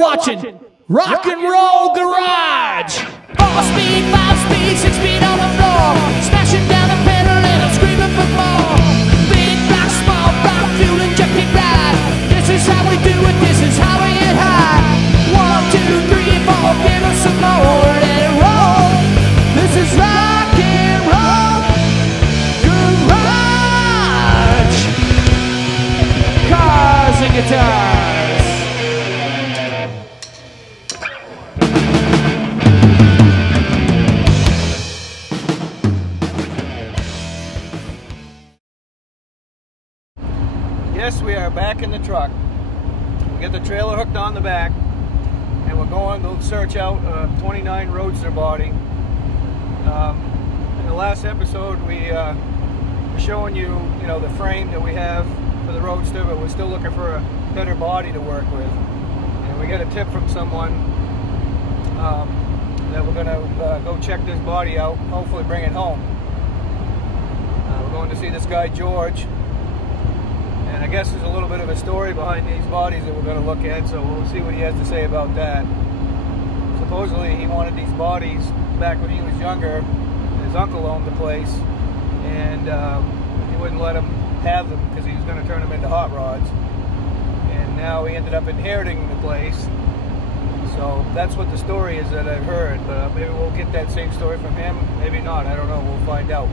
watching Rock and Roll Garage. 4-speed, 5-speed, 6 feet on the floor, smashing down the pedal and I'm screaming for more. Big rock, small rock, fuel injected ride. This is how we do it, this is how we get high. 1, 2, 3, 4, give us some more, let it roll. This is Rock and Roll Garage. Cars and guitars. Yes, we are back in the truck. We got the trailer hooked on the back, and we're going to search out a 29 Roadster body. In the last episode, we were showing you, the frame that we have for the Roadster, but we're still looking for a better body to work with. And we got a tip from someone that we're going to go check this body out, hopefully bring it home. We're going to see this guy, George. And I guess there's a little bit of a story behind these bodies that we're going to look at, so we'll see what he has to say about that. Supposedly he wanted these bodies back when he was younger. His uncle owned the place, and he wouldn't let him have them because he was going to turn them into hot rods. And now he ended up inheriting the place. So that's what the story is that I've heard, but maybe we'll get that same story from him, maybe not, I don't know, we'll find out.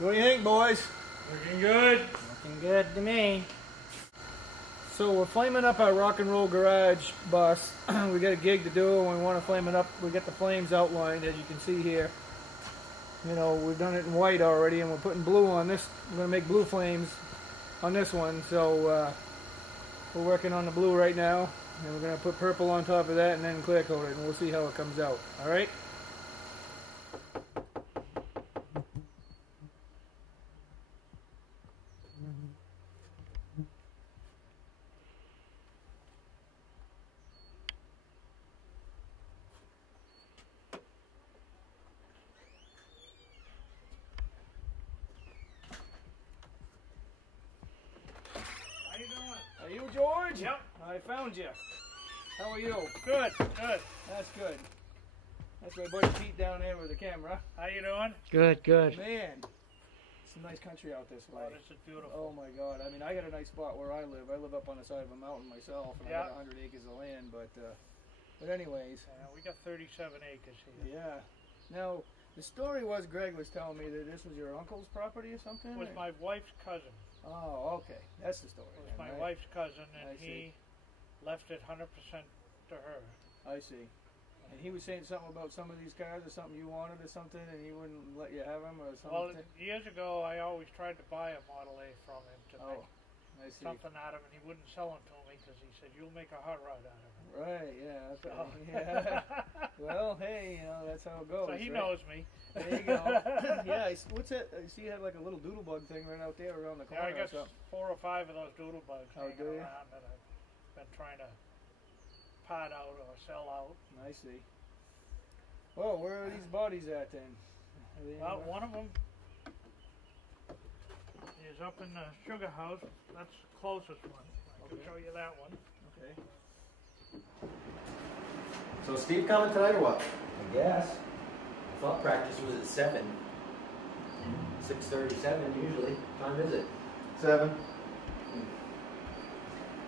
What do you think, boys? Looking good. Looking good to me. So we're flaming up our Rock and Roll Garage bus. We got a gig to do, and we want to flame it up. We got the flames outlined, as you can see here. We've done it in white already, and we're putting blue on this. We're going to make blue flames on this one. So we're working on the blue right now, and we're going to put purple on top of that, and then clear coat it, and we'll see how it comes out. All right? Are you George? Yep. I found you. How are you? Good, good. That's good. That's my buddy Pete down there with the camera. How you doing? Good, good. Man, it's some nice country out this way. Oh, this is beautiful. Oh my God. I mean, I got a nice spot where I live. I live up on the side of a mountain myself, and I got 100 acres of land, but anyways. We got 37 acres here. Yeah. Now, the story was Greg was telling me that this was your uncle's property or something? It was my wife's cousin. Oh, okay. That's the story. It was my right? wife's cousin, and he left it 100% to her. I see. And he was saying something about some of these cars or something you wanted or something, and he wouldn't let you have them or something? Well, years ago, I always tried to buy a Model A from him to make something out of it, and he wouldn't sell them to me because he said, you'll make a hot rod out of it. Right, yeah. Okay. So. Yeah. Well, hey, that's how it goes. So he right? knows me. There you go. Yeah, what's that? I see you have like a little doodle bug thing right out there around the corner. Yeah, I got 4 or 5 of those doodle bugs hanging around that I've been trying to pot out or sell out. I see. Well, where are these bodies at then? Well, one of them is up in the sugar house. That's the closest one. I can show you that one. Okay. So Steve coming tonight or what? I guess. I thought practice was at 7. 6:37 usually. What time is it? 7.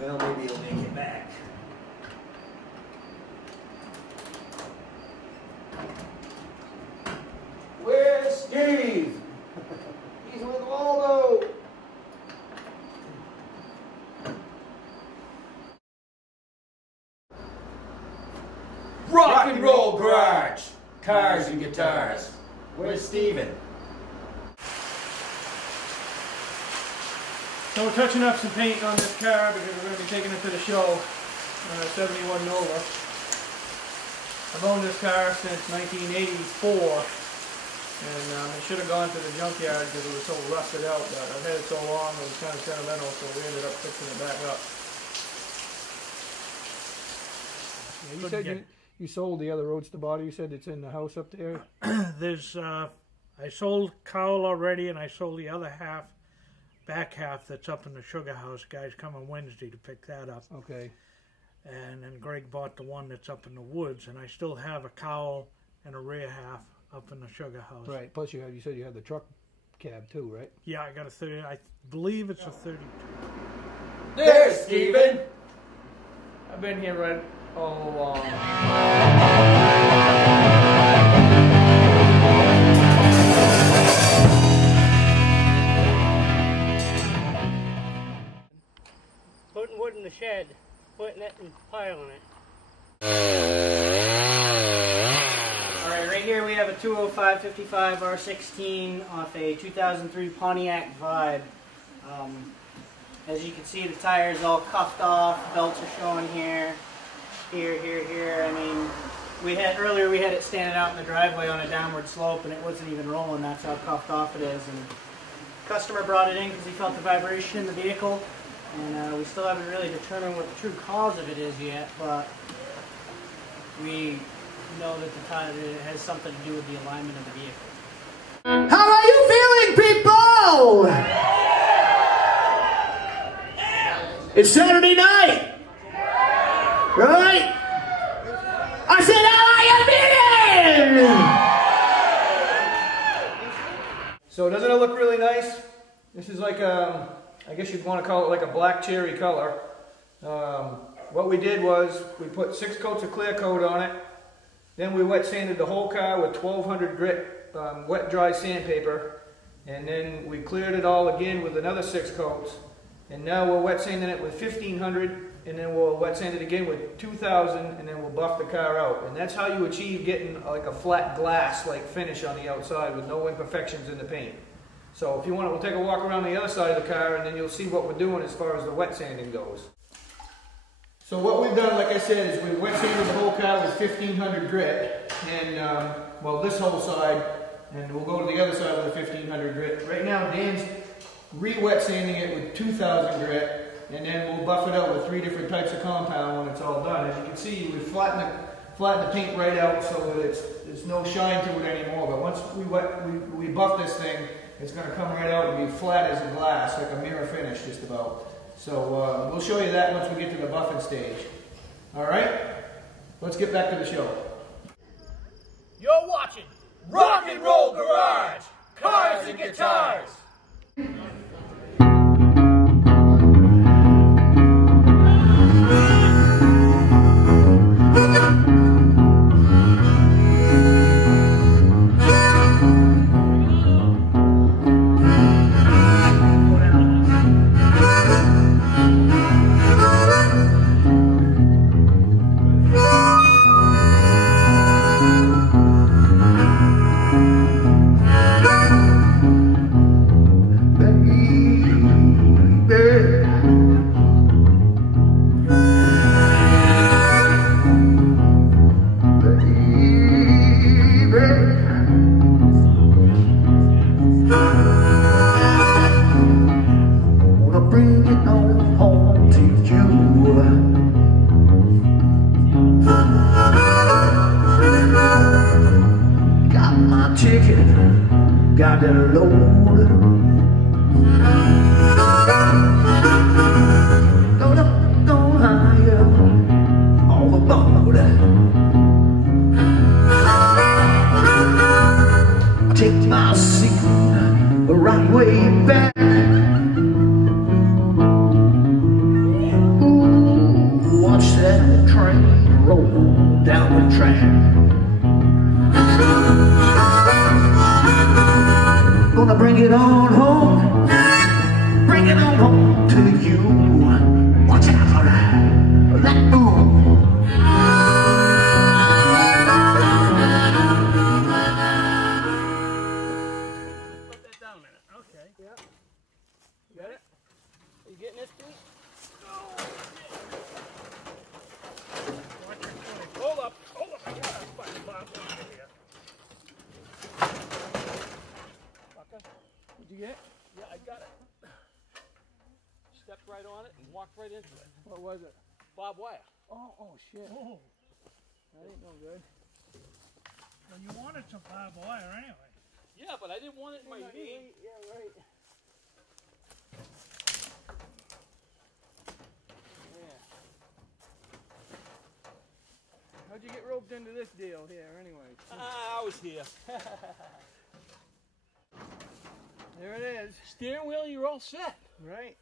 Well, maybe he'll make it back. Where's Steve? He's with Waldo. Rock and Roll Garage! Cars and guitars. Where's Steven? So we're touching up some paint on this car because we're going to be taking it to the show. 71 Nova. I've owned this car since 1984, and it should have gone to the junkyard because it was so rusted out, but I've had it so long it was kind of sentimental, so we ended up fixing it back up. You sold the other roadster body. You said it's in the house up there. There's, I sold cowl already, and I sold the other half, back half that's up in the sugar house. Guys coming Wednesday to pick that up. Okay. And then Greg bought the one that's up in the woods, and I still have a cowl and a rear half up in the sugar house. Right. Plus, you said you had the truck cab too, right? Yeah, I got a 30. I believe it's a 32. There's Steven! I've been here right all along. Putting wood in the shed, putting it and piling it. Alright, right here we have a 205/55 R16 off a 2003 Pontiac Vibe. As you can see, the tires all cuffed off, belts are showing here. I mean, earlier we had it standing out in the driveway on a downward slope and it wasn't even rolling. That's how cuffed off it is. And the customer brought it in because he felt the vibration in the vehicle. And we still haven't really determined what the true cause of it is yet, but we know that the tire has something to do with the alignment of the vehicle. How are you feeling, people? It's Saturday night, right? I said, how are you feeling? So doesn't it look really nice? This is like a, I guess you'd want to call it like a black cherry color. What we did was we put 6 coats of clear coat on it. Then we wet sanded the whole car with 1200 grit wet dry sandpaper. And then we cleared it all again with another 6 coats. And now we're wet sanding it with 1500, and then we'll wet sand it again with 2000, and then we'll buff the car out. And that's how you achieve getting like a flat glass like finish on the outside with no imperfections in the paint. So if you want, we'll take a walk around the other side of the car, and then you'll see what we're doing as far as the wet sanding goes. So what we've done, like I said, is we've wet sanded the whole car with 1500 grit, and well, this whole side, and we'll go to the other side with the 1500 grit. Right now, Dan's re-wet sanding it with 2000 grit, and then we'll buff it out with 3 different types of compound when it's all done. As you can see, we flatten the paint right out so that there's no shine to it anymore. But once we buff this thing, it's going to come right out and be flat as a glass, like a mirror finish, just about. So we'll show you that once we get to the buffing stage. All right, let's get back to the show. You're watching Rock and Roll Garage, Cars and Guitars. Got that load. Don't hire all aboard. Take my seat right way back. Ooh, watch that train roll down the track. Gonna bring it on home, bring it on home to you. Watch out for that boom. Put that down a minute. Okay. Yeah. You got it? Are you getting this, Pete? Hold up. I got a fucking box over here. Did you get it? Yeah, I got it. Stepped right on it and walked right into it. What was it? Barbed wire. Oh shit. Oh, That ain't no good. Well, you wanted some barbed wire anyway. Yeah, but I didn't want it in my hand. Yeah, right. Yeah. How'd you get roped into this deal here, anyway? I was here. There it is. Steering wheel, you're all set. Right.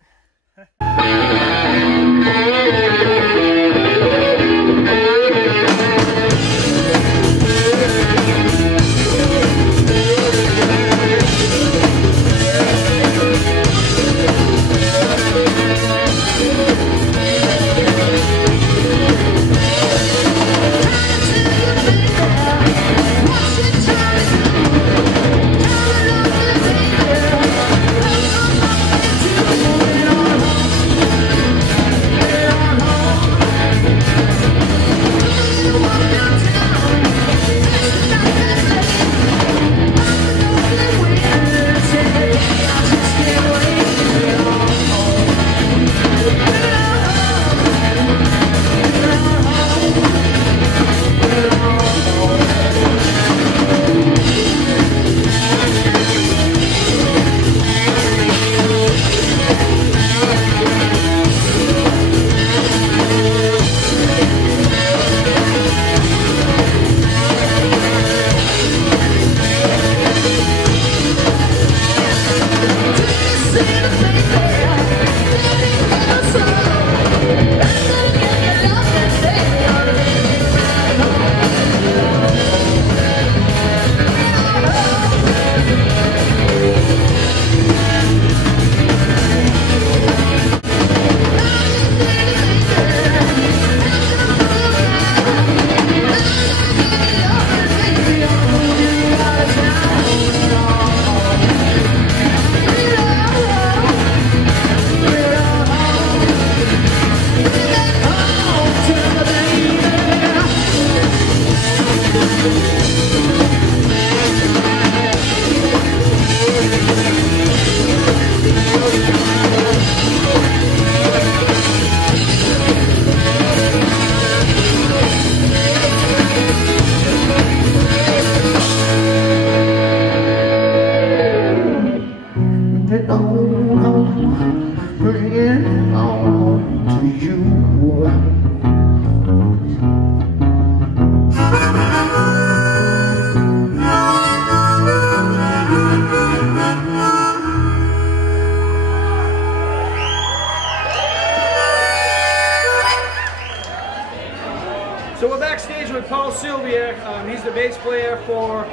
So we're backstage with Paul Sylvia. He's the bass player for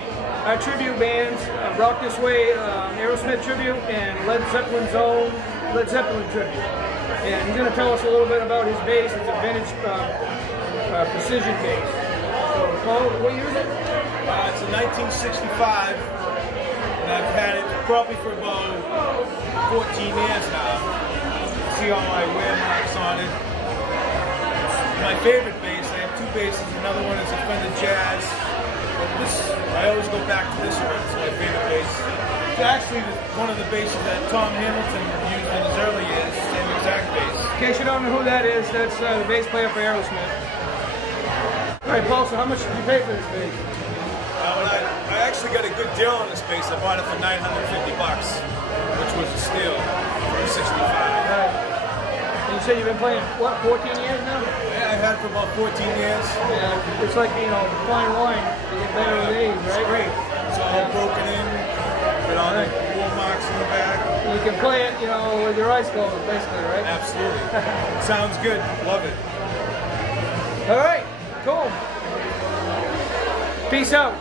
our tribute bands, Rock This Way, Aerosmith tribute, and Led Zeppelin's own Led Zeppelin tribute. And he's going to tell us a little bit about his bass. It's a vintage precision bass. So Paul, what year is it? It's a 1965, and I've had it probably for about 14 years now. See all my wear marks on it. It's my favorite bass. I have two basses. Another one is a Fender Jazz. But this, I always go back to this one. It's my favorite bass. It's actually one of the basses that Tom Hamilton used in his early years. Same exact bass. In case you don't know who that is, that's the bass player for Aerosmith. All right, Paul, so how much did you pay for this bass? I actually got a good deal on this bass. I bought it for $950, which was a steal for a 65. And you said you've been playing, what, 14 years now? Yeah, I've had it for about 14 years. Yeah, it's like, you know, fine wine. You get better with age, right? It's great. It's all broken in, with all the war marks in the back. You can play it, you know, with your eyes closed, basically, right? Absolutely. Sounds good. Love it. All right, cool. Peace out.